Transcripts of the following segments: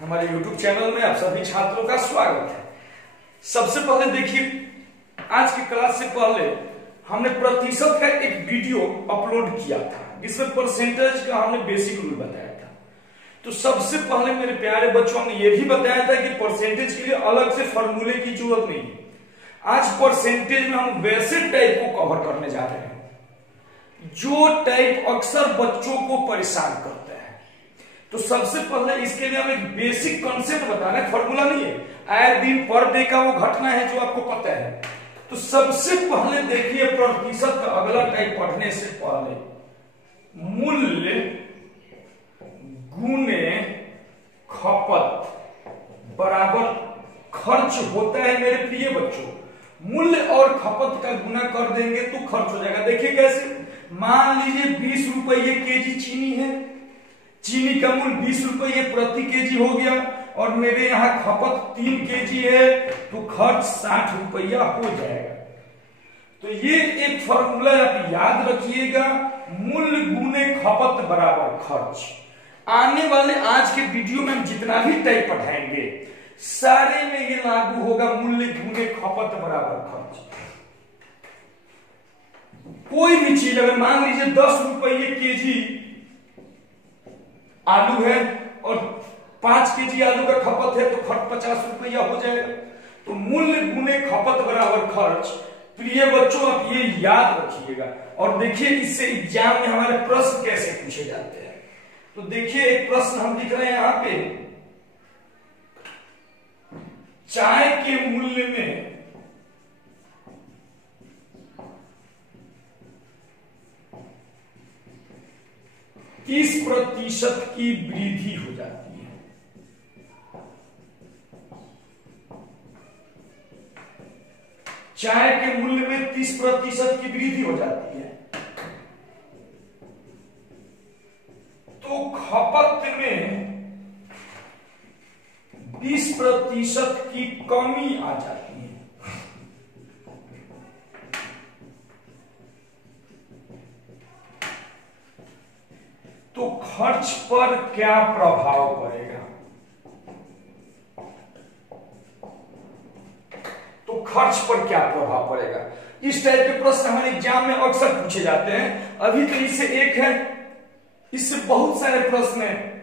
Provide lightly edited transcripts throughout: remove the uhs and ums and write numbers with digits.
हमारे YouTube channel में आप सभी छात्रों का स्वागत है। सबसे पहले देखिए, आज की क्लास से पहले हमने प्रतिशत का एक वीडियो अपलोड किया था जिसमें परसेंटेज का हमने बेसिक रूल बताया था। तो सबसे पहले मेरे प्यारे बच्चों ने यह भी बताया था कि परसेंटेज के लिए अलग से फॉर्मूले की जरूरत नहीं है। आज परसेंटेज में हम वैसे टाइप को कवर करने जा रहे हैं जो टाइप अक्सर बच्चों को परेशान करता है। तो सबसे पहले इसके लिए हम एक बेसिक कॉन्सेप्ट बता रहे हैं, फॉर्मूला नहीं है, आए दिन पर डे का वो घटना है जो आपको पता है। तो सबसे पहले देखिए, प्रतिशत का अगला टाइप पढ़ने से पहले मूल्य गुने खपत बराबर खर्च होता है। मेरे प्रिय बच्चों, मूल्य और खपत का गुना कर देंगे तो खर्च हो जाएगा। देखिए कैसे, मान लीजिए 20 रुपये केजी चीनी है, चीनी का मूल्य 20 रुपये प्रति केजी हो गया और मेरे यहाँ खपत 3 केजी है तो खर्च 60 रुपया हो जाएगा। तो ये एक फॉर्मूला आप याद रखिएगा, मूल्य गुने खपत बराबर खर्च। आने वाले आज के वीडियो में हम जितना भी टाइप पढ़ाएंगे सारे में ये लागू होगा, मूल्य गुने खपत बराबर खर्च। कोई भी चीज अगर मान लीजिए 10 रुपये केजी आलू है और 5 केजी आलू का खपत है तो खर्च 50 रुपया हो जाएगा। तो मूल्य गुने खपत बराबर खर्च। प्रिय बच्चों, आप ये याद रखिएगा। और देखिए इससे एग्जाम में हमारे प्रश्न कैसे पूछे जाते हैं। तो देखिए एक प्रश्न हम लिख रहे हैं यहां पे, चाय के मूल्य में 30% की वृद्धि हो जाती है। चाय के मूल्य में 30% की वृद्धि हो जाती है तो खपत में 20% की कमी आ जाती है। तो खर्च पर क्या प्रभाव पड़ेगा? तो खर्च पर क्या प्रभाव पड़ेगा? इस टाइप के प्रश्न हमारे एग्जाम में अक्सर पूछे जाते हैं। अभी तो इससे एक है, इससे बहुत सारे प्रश्न हैं।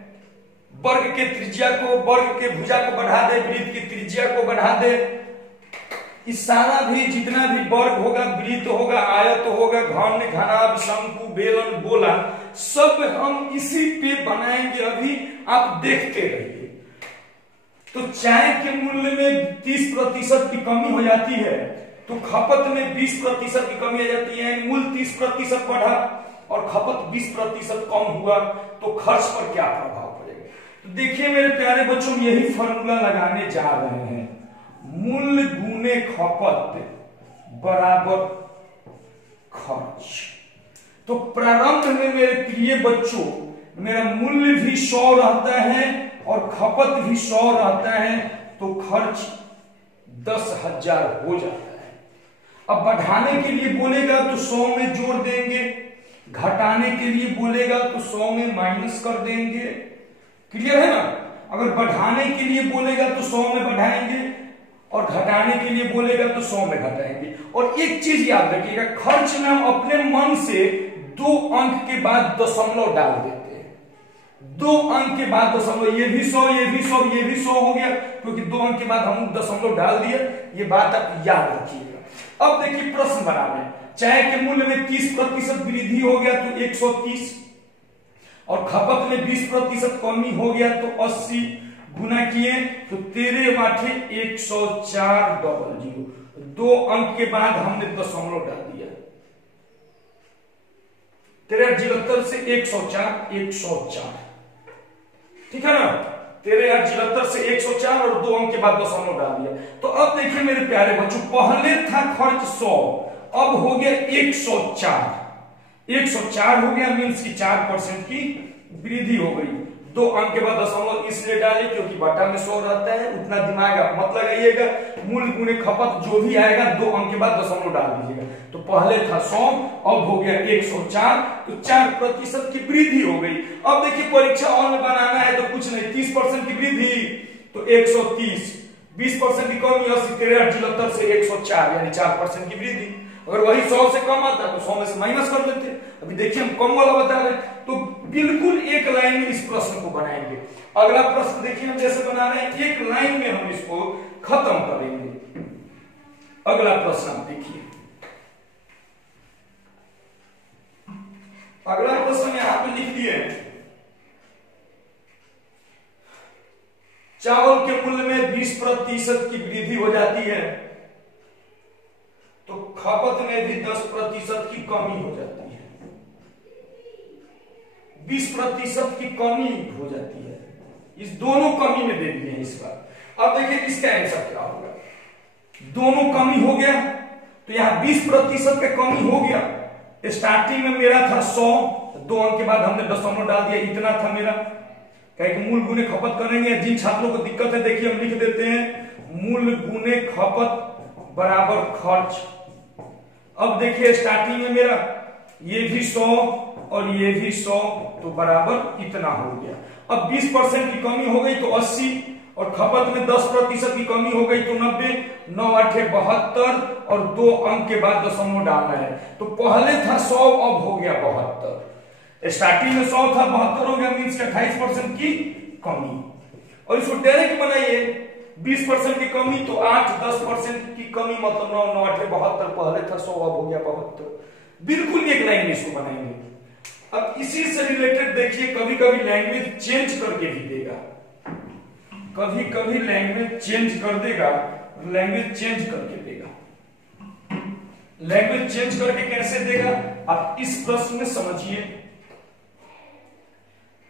वर्ग के त्रिज्या को, वर्ग के भुजा को बढ़ा दे, वृत्त की त्रिज्या को बढ़ा दे। इस सारा भी जितना भी वर्ग होगा, वृत्त होगा, आयत होगा, घन, घनाभ, शंकु, बेलन, गोला, सब हम इसी पे बनाएंगे। अभी आप देखते रहिए। तो चाय के मूल्य में 30% की कमी हो जाती है तो खपत में 20% की कमी आ जाती है। मूल्य 30% बढ़ा और खपत 20% कम हुआ तो खर्च पर क्या प्रभाव पड़ेगा? तो देखिए मेरे प्यारे बच्चों, यही फॉर्मूला लगाने जा रहे हैं, मूल्य गुने खपत बराबर खर्च। तो प्रारंभ में मेरे प्रिय बच्चों मेरा मूल्य भी 100 रहता है और खपत भी 100 रहता है तो खर्च 10,000 हो जाता है। अब बढ़ाने के लिए बोलेगा तो 100 में जोड़ देंगे, घटाने के लिए बोलेगा तो 100 में माइनस कर देंगे। क्लियर है ना? अगर बढ़ाने के लिए बोलेगा तो 100 में बढ़ाएंगे और घटाने के लिए बोलेगा तो 100 में घटाएंगे। और एक चीज याद रखिएगा, खर्च में हम अपने मन से 2 अंक के बाद दशमलव डाल देते हैं। 2 अंक के बाद दशमलव, ये भी 100, ये भी 100, ये भी 100 हो गया क्योंकि 2 अंक के बाद हम दशमलव डाल दिए। ये बात आप याद रखिएगा। अब देखिए प्रश्न बना रहे हैं, चाय के मूल्य में 30% वृद्धि हो गया तो 130 और खपत में 20% कमी हो गया तो 80 गुना किए तो 13 बाटे 104 डबल 0। 2 अंक के बाद हमने दशमलव डाल दिया। 13,78 से 104, 104, ठीक है ना? 13,78 से 104 और 2 अंक के बाद दशमलव डाल दिया। तो अब देखिए मेरे प्यारे बच्चों, पहले था खर्च 100, अब हो गया 104। 104 हो गया मीन्स की 4% की वृद्धि हो गई। 2 अंक के बाद दशमलव इसलिए डाले क्योंकि बटा में 100 रहता है। उतना दिमाग आप मत लगाइएगा, मूल्य गुने खपत जो भी आएगा 2 अंक के बाद दशमलव डाल दीजिएगा। तो पहले था 100, अब हो गया 104, तो 4% की वृद्धि हो गई। अब देखिए परीक्षा और में बनाना है तो कुछ नहीं, 20% की वृद्धि तो 130, 20% की कमी 80, 13 से 104 यानी 4% की वृद्धि। अगर वही 100 से कम आता है तो 100 में से माइनस कर देते। अभी देखिए हम कम वाला बता रहे हैं, तो बिल्कुल एक लाइन में इस प्रश्न को बनाएंगे। अगला प्रश्न देखिए हम जैसे बना रहे हैं, एक लाइन में हम इसको खत्म करेंगे। अगला प्रश्न आप देखिए, अगला प्रश्न यहां पे लिख दिए, चावल के मूल्य में 20% की वृद्धि हो जाती है तो खपत में भी 10% की कमी हो जाती है। 20% की कमी हो जाती है, इस दोनों कमी में दे दिए हैं इस बार। अब देखिए इसका आंसर क्या होगा, दोनों कमी हो गया तो यहां 20% का कमी हो गया। स्टार्टिंग में मेरा था 100, 2 अंक के बाद हमने दशमलव डाल दिया, इतना था मेरा। कहीं मूल गुने खपत करेंगे, जिन छात्रों को दिक्कत है देखिए हम लिख देते हैं मूल गुने खपत बराबर खर्च। अब देखिए स्टार्टिंग में मेरा ये भी 100 और ये भी 100 तो बराबर इतना हो गया। अब 20% की कमी हो गई तो 80 और खपत में 10% की कमी हो गई तो 90, 9 8 72 और 2 अंक के बाद दशमलव डालना है। तो पहले था 100, अब हो गया 72। स्टार्टिंग में 100 था, 72 हो गया, मीन्स 28% की कमी। और इसको डायरेक्ट बनाइए, 20% की कमी तो 8, 10% की कमी मतलब 9, 9 8 72, पहले था 100 अब हो गया 72। बिल्कुल एक लाइन में इसको बनाएंगे। अब इसी से रिलेटेड देखिए, कभी कभी लैंग्वेज चेंज करके भी देगा, कभी कभी लैंग्वेज चेंज कर देगा, लैंग्वेज चेंज करके देगा। लैंग्वेज चेंज करके कैसे देगा आप इस प्रश्न में समझिए।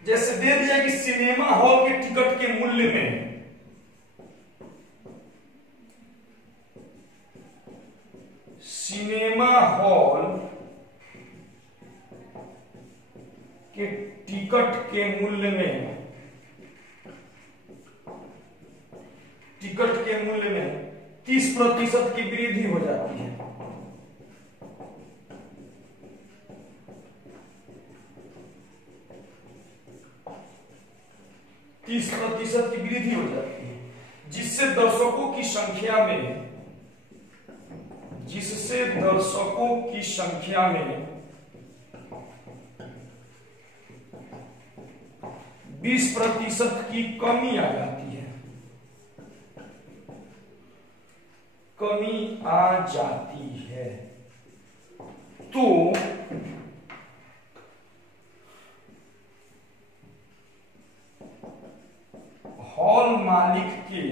जैसे दे दिया कि सिनेमा हॉल के टिकट के मूल्य में सिनेमा हॉल के टिकट के मूल्य में 30% की वृद्धि हो जाती है। %30 की वृद्धि हो जाती है, जिससे दर्शकों की संख्या में 20% की कमी आ जाती है, कमी आ जाती है। तो हॉल मालिक के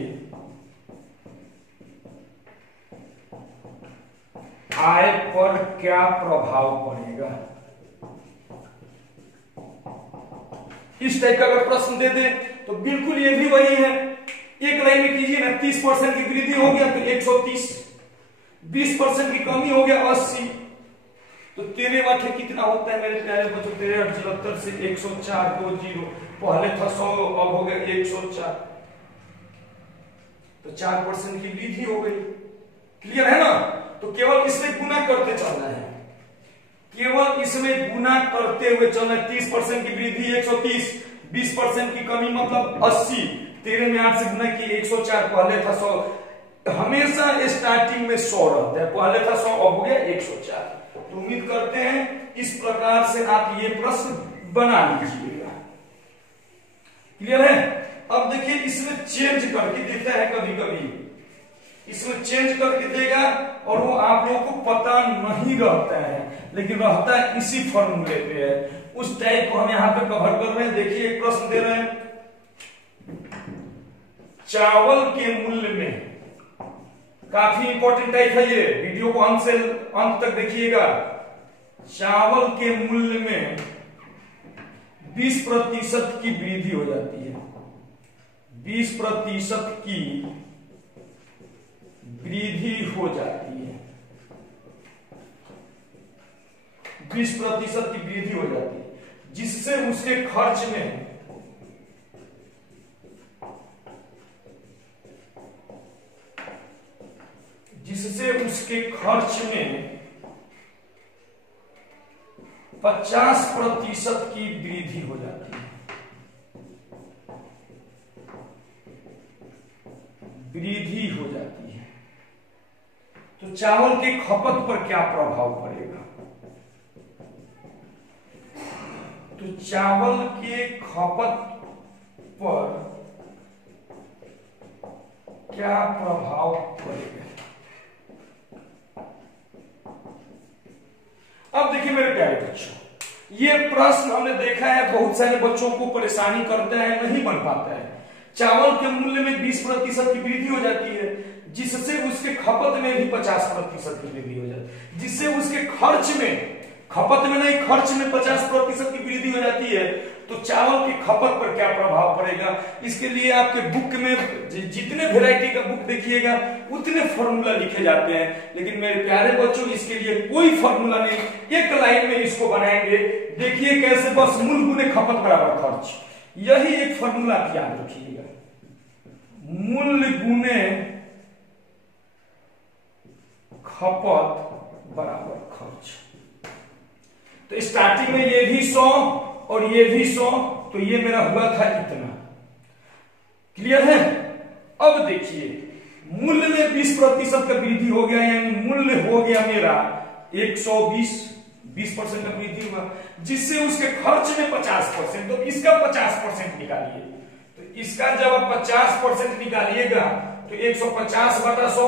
आय पर क्या प्रभाव पड़ेगा, इस टाइप का अगर प्रश्न दे दे तो बिल्कुल ये भी वही है, एक लाइन में कीजिए ना। 30% की वृद्धि हो गया तो 130, 20% की कमी हो गया 80, तो 13 वाक्य कितना होता है मेरे प्यारे बच्चों, 13 78 से 104 2 0, पहले था 100 अब हो गया 104, तो 4% की वृद्धि हो गई। क्लियर है ना? तो केवल इसमें गुना करते चलना है, केवल इसमें गुना करते हुए चलना है। 30% की वृद्धि 130, 20% की कमी मतलब 80, 13 में 8 से गुना किए 104, पहले था 100, हमेशा स्टार्टिंग में 100 रहता है, पहले था 100 अब हो गया 104। तो उम्मीद करते हैं इस प्रकार से आप ये प्रश्न बना लीजिएगा। क्लियर है? अब देखिए इसमें चेंज करके देता है, कभी कभी इसमें चेंज करके देगा और वो आप लोगों को पता नहीं रहता है, लेकिन रहता है इसी फॉर्मूले पे है, उस टाइप को हम यहाँ पे कवर कर रहे हैं। देखिए एक प्रश्न दे रहे हैं, चावल के मूल्य में, काफी इंपॉर्टेंट टाइप है ये, वीडियो को अंत से अंत तक देखिएगा। चावल के मूल्य में 20% की वृद्धि हो जाती है, 20% की वृद्धि हो जाती है, 20% की वृद्धि हो जाती है, जिससे उसके खर्च में उसके खर्च में 50% की वृद्धि हो जाती है। वृद्धि हो जाती है, तो चावल की खपत पर क्या प्रभाव पड़ेगा? तो चावल के खपत पर क्या प्रभाव पड़ेगा? अब देखिए मेरे प्यारे बच्चों, ये प्रश्न हमने देखा है बहुत सारे बच्चों को परेशानी करता है, नहीं बन पाता है। चावल के मूल्य में 20% की वृद्धि हो जाती है, जिससे उसके खपत में भी 50% की वृद्धि हो जाती है, जिससे उसके खर्च में, खपत में नहीं खर्च में 50% की वृद्धि हो जाती है। तो चावल की खपत पर क्या प्रभाव पड़ेगा? इसके लिए आपके बुक में जितने वैरायटी का बुक देखिएगा उतने फॉर्मूला लिखे जाते हैं, लेकिन मेरे प्यारे बच्चों इसके लिए कोई फॉर्मूला नहीं, एक लाइन में इसको बनाएंगे। देखिए कैसे, बस मूल गुने खपत बराबर खर्च, यही एक फॉर्मूला याद रखिएगा, मूल गुने खपत बराबर खर्च। तो स्टार्टिंग में ये भी 100 और ये भी 100, तो ये मेरा हुआ था इतना। क्लियर है? अब देखिए मूल्य में 20% का वृद्धि हो गया, यानी मूल्य हो गया मेरा 120% का वृद्धि हुआ, जिससे उसके खर्च में 50%, तो इसका 50% निकालिए। तो इसका जब आप 50% निकालिएगा तो 150/100,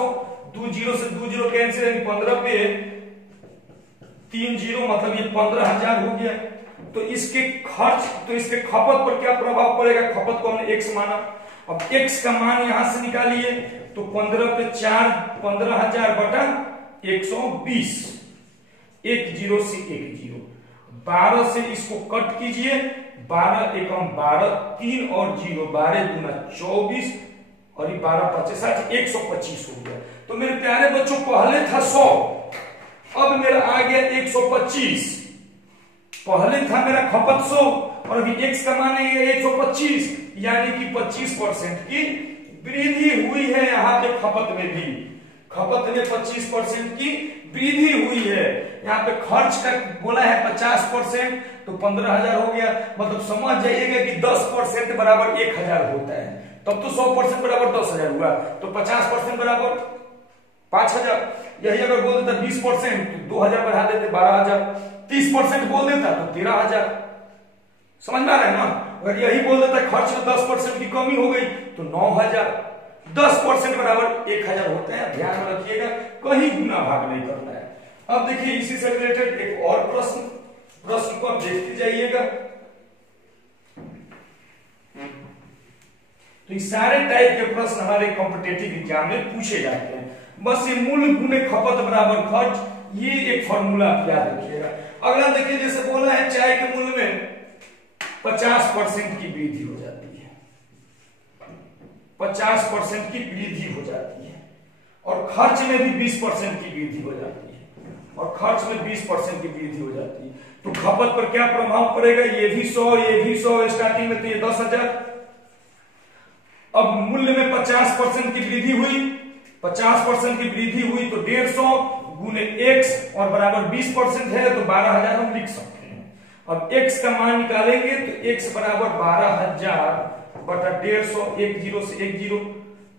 2 0 से 2 0 कैंसिल, 15 पे 3 0, मतलब ये 15,000 हो गया। तो इसके खर्च, तो इसके खपत पर क्या प्रभाव पड़ेगा? खपत को हमने x माना, अब x का मान यहां से निकालिए, तो 15 पे 4, 15,000/120, 1 0 से 1 0, 12 से इसको कट कीजिए, 12 एकम 12, 3 और 0, 12 दूना 24, और ये 12 25 125 हो गया। तो मेरे प्यारे बच्चों पहले था 100, अब मेरा आ गया 125। पहले था मेरा खपत 100 और अभी x का मान है 125, यानी कि 25% की वृद्धि हुई है। यहाँ पे खपत में भी, खपत में 25% की वृद्धि हुई है। यहाँ पे खर्च का बोला है 50%, तो 15,000 हो गया। मतलब समझ जाइएगा कि 10% बराबर 1,000 होता है, तब तो 100% बराबर 10,000 हुआ, तो 50% बराबर 5,000। यही अगर बोल देता 20%, तो 2,000 बढ़ा देते 12,000, 30% बोल देता तो 13,000। समझ में आ रहा है ना? अगर यही बोल देता खर्च में 10% की कमी हो गई तो 9,000। 10% बराबर 1,000 होता है, ध्यान में रखिएगा, कहीं गुना भाग नहीं करना है। अब देखिए इसी से रिलेटेड एक और प्रश्न को आप देखते जाइएगा। तो ये सारे टाइप के प्रश्न हमारे कॉम्पिटिटिव एग्जाम में पूछे जाते हैं। बस ये मूल गुने खपत बराबर खर्च, ये एक फॉर्मूला आप याद रखिएगा। अगला देखिए, जैसे बोला है चाय के मूल्य में 50% की वृद्धि हो जाती है, 50% की वृद्धि हो जाती है, और खर्च में भी 20% की वृद्धि हो जाती है, और खर्च में 20% की वृद्धि हो जाती है। तो खपत पर क्या प्रभाव पड़ेगा? ये भी 100, ये भी 100, स्टार्टिंग में तो ये 10,000। अब मूल्य में 50% की वृद्धि हुई, 50% की वृद्धि हुई तो 150 गुने x और बराबर 20% है, तो 12,000 हम लिख सकते हैं। अब x का मान निकालेंगे तो x बराबर 12,000/150, 1 0 से 1 0,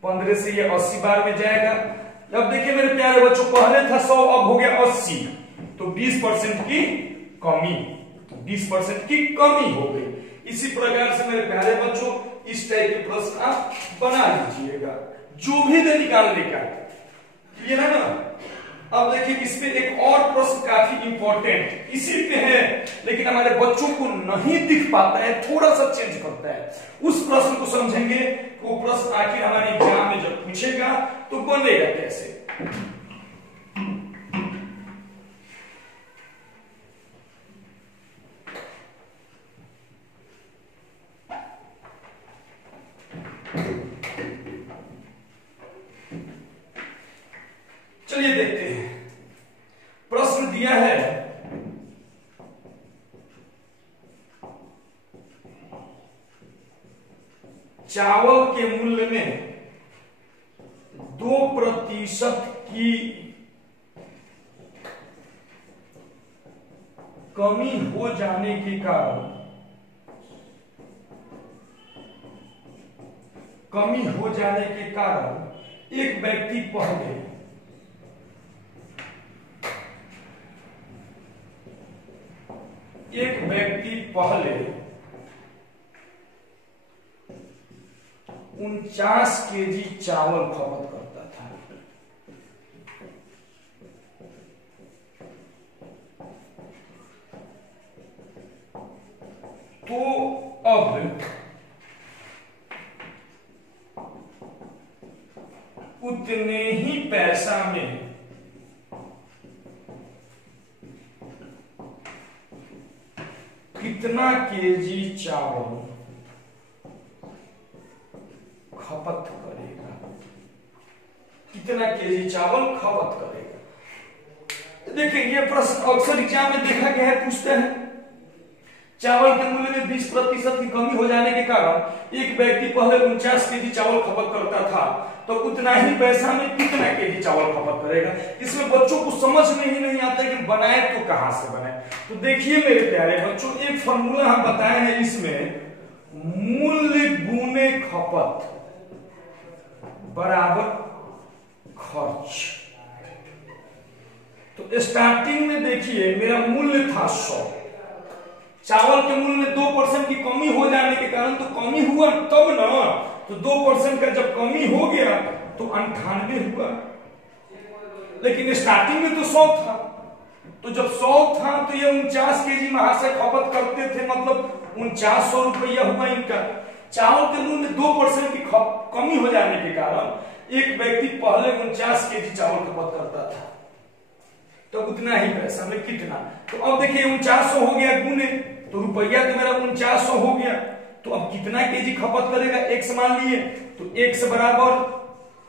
15 से ये 80 बार में जाएगा। अब देखिए मेरे प्यारे बच्चों, पहले था 100, अब हो गया 80, तो 20% की कमी, 20% की कमी हो गई। इसी प्रकार से मेरे प्यारे बच्चों इस टाइप के प्रश्न आप बना लीजिएगा, जो भी दे निकालने का। क्लियर है ना? अब देखिए इस पे एक और प्रश्न काफी इंपॉर्टेंट इसी पे है, लेकिन हमारे बच्चों को नहीं दिख पाता है, थोड़ा सा चेंज करता है। उस प्रश्न को समझेंगे, वो प्रश्न आखिर हमारे एग्जाम में जब पूछेगा तो बनेगा कैसे। चलिए देखते हैं, प्रश्न दिया है चावल के मूल्य में 2% की कमी हो जाने के कारण, कमी हो जाने के कारण एक व्यक्ति पहले एक व्यक्ति पहले 49 केजी चावल खपत करता था। तो अब उतने ही पैसा में कितना केजी चावल खपत करेगा, कितना केजी चावल खपत करेगा। देखिए ये प्रश्न अक्सर एग्जाम में देखा गया है, पूछते हैं चावल के मूल्य में 20% की कमी हो जाने के कारण एक व्यक्ति पहले 49 केजी चावल खपत करता था, तो उतना ही पैसा में कितना केजी चावल खपत करेगा। इसमें बच्चों को समझ में ही नहीं आता कि बनाए तो कहां से बनाए। तो देखिए मेरे प्यारे बच्चों, एक फॉर्मूला हम बताए हैं इसमें, मूल्य गुने खपत बराबर खर्च। तो स्टार्टिंग में देखिए मेरा मूल्य था 100, चावल के मूल्य में 2% की कमी हो जाने के कारण, तो कमी हुआ तब ना, तो 2% का जब कमी हो गया तो 98 हुआ। लेकिन स्टार्टिंग में तो 100 था, तो जब 100 था तो ये 49 केजी महाशय खपत करते थे, मतलब 4900 रुपया हुआ इनका। चावल के मूल्य में 2% की कमी हो जाने के कारण एक व्यक्ति पहले 49 केजी चावल खपत करता था, तो उतना ही पैसा में कितना। तो अब देखिए 4900 हो गया गुने, तो रुपया तो मेरा 4900 हो गया, तो अब कितना केजी खपत करेगा, x मान लिए, तो x बराबर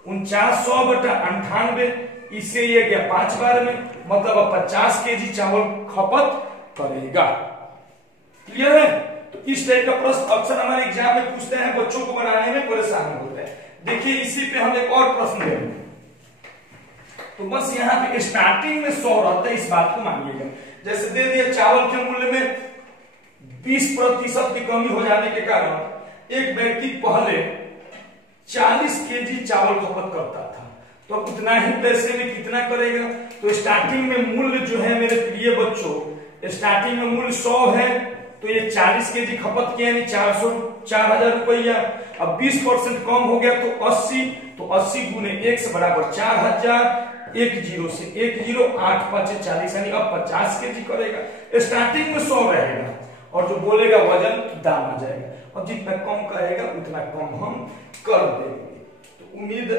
4900 बटा 98, इससे ये गया 5 बार में, मतलब अब 50 केजी चावल खपत करेगा। क्लियर है? तो इस टाइप का प्रश्न अक्सर हमारे एग्जाम में पूछते हैं, बच्चों को बनाने में परेशान होते हैं। देखिए इसी पे हम एक और प्रश्न ले, तो बस यहाँ पे स्टार्टिंग में 100 रहता है, इस बात को मानिएगा। जैसे दे दिया चावल के मूल्य में 20% की कमी हो जाने के कारण एक व्यक्ति पहले 40 केजी चावल खपत करता था, तो अब उतना ही पैसे में कितना करेगा। तो स्टार्टिंग में मूल्य जो है मेरे प्रिय बच्चों, स्टार्टिंग में मूल्य 100 है, तो ये 40 केजी खपत किया, यानी 4000 रुपया। अब 20% कम हो गया तो 80, तो 80 गुने x बराबर 4000, 10 से 10, 8 5 40, यानी अब 50 केजी करेगा। स्टार्टिंग में 100 रहेगा और जो बोलेगा वजन दाम आ जाएगा, और जितना कम करेगा उतना कम हम कर देंगे। तो उम्मीद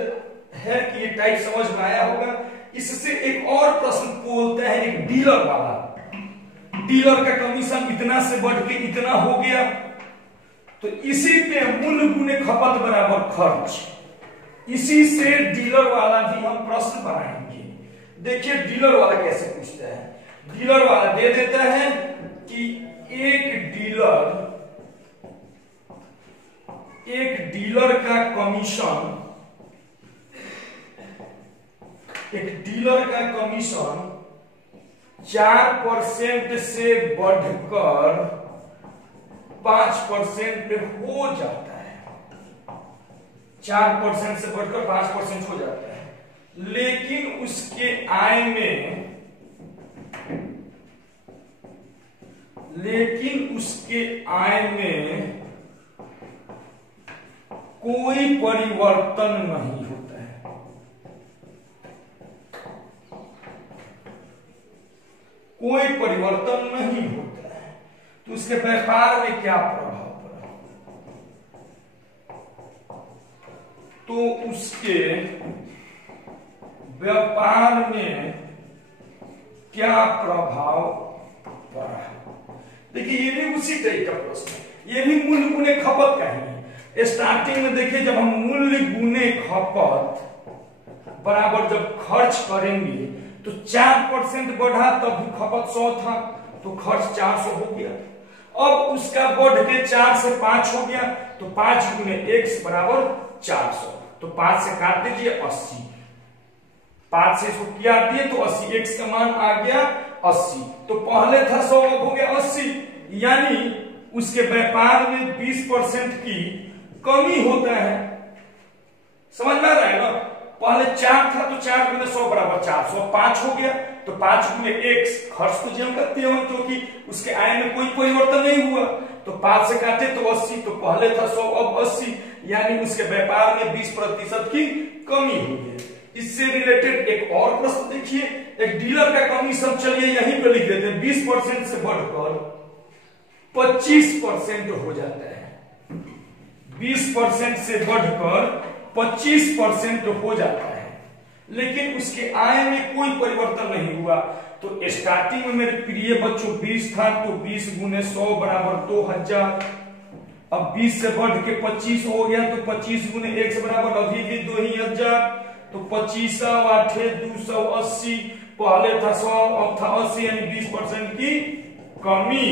है कि ये टाइप समझ में आया होगा। इससे एक और प्रश्न बोलते हैं, एक डीलर वाला, डीलर का कमीशन इतना से बढ़ के इतना हो गया, तो इसी पे मूल्य गुने खपत बराबर खर्च, इसी से डीलर वाला भी हम प्रश्न बनाएंगे। देखिए डीलर वाला कैसे पूछता है। डीलर वाला दे देता है कि एक डीलर का कमीशन, एक डीलर का कमीशन 4% से बढ़कर 5% पे हो जाता है, 4% से बढ़कर 5% हो जाता है, लेकिन उसके आय में, कोई परिवर्तन नहीं होता है। कोई परिवर्तन नहीं होता है, तो उसके व्यापार में क्या प्रभाव पड़ा, तो उसके व्यापार में क्या प्रभाव पड़ा। देखिए ये भी उसी टाइप का प्रश्न है, ये भी मूल्य गुने खपत का ही है। स्टार्टिंग में देखिए जब हम मूल्य गुने खपत बराबर जब खर्च करेंगे, तो 4% बढ़ा तब भी खपत 100 था, तो खर्च 400 हो गया। अब उसका बढ़ के 4 से 5 हो गया, तो 5 गुने x बराबर 400, तो 5 से काट दीजिए 80, 5 से इसको क्या दिए तो 80, x का मान आ गया 80, तो पहले था 100 अब हो गया 80, यानी उसके व्यापार में 20% की कमी होता है। समझ में आ रहा है ना। पहले 4 था तो 4 गुने 100 बराबर 400, 5 हो गया तो 5 गुने x, खर्च तो जेम करते हैं क्योंकि उसके आय में कोई परिवर्तन नहीं हुआ, तो 5 से काटे तो 80, तो पहले था 100 अब 80, यानी उसके व्यापार में 20% की कमी हुई है। इससे रिलेटेड एक और प्रश्न देखिए, एक डीलर का कमीशन, चलिए यहीं पे लिख देते हैं, 20% से बढ़कर 25% हो जाता है, 20% से बढ़कर 25% हो जाता है, लेकिन उसके आय में कोई परिवर्तन नहीं हुआ। तो स्टार्टिंग में मेरे प्रिय बच्चों 20 था तो 20 गुने 100 बराबर 2000, अब 20 से बढ़ के 25 हो गया तो 25 गुने x बराबर अभी भी 2000, तो 25 8 280, पहले था 100 अब था 80, यानी 20% की कमी।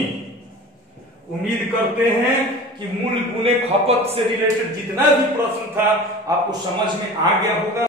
उम्मीद करते हैं कि मूल गुणे खपत से रिलेटेड जितना भी प्रश्न था आपको समझ में आ गया होगा।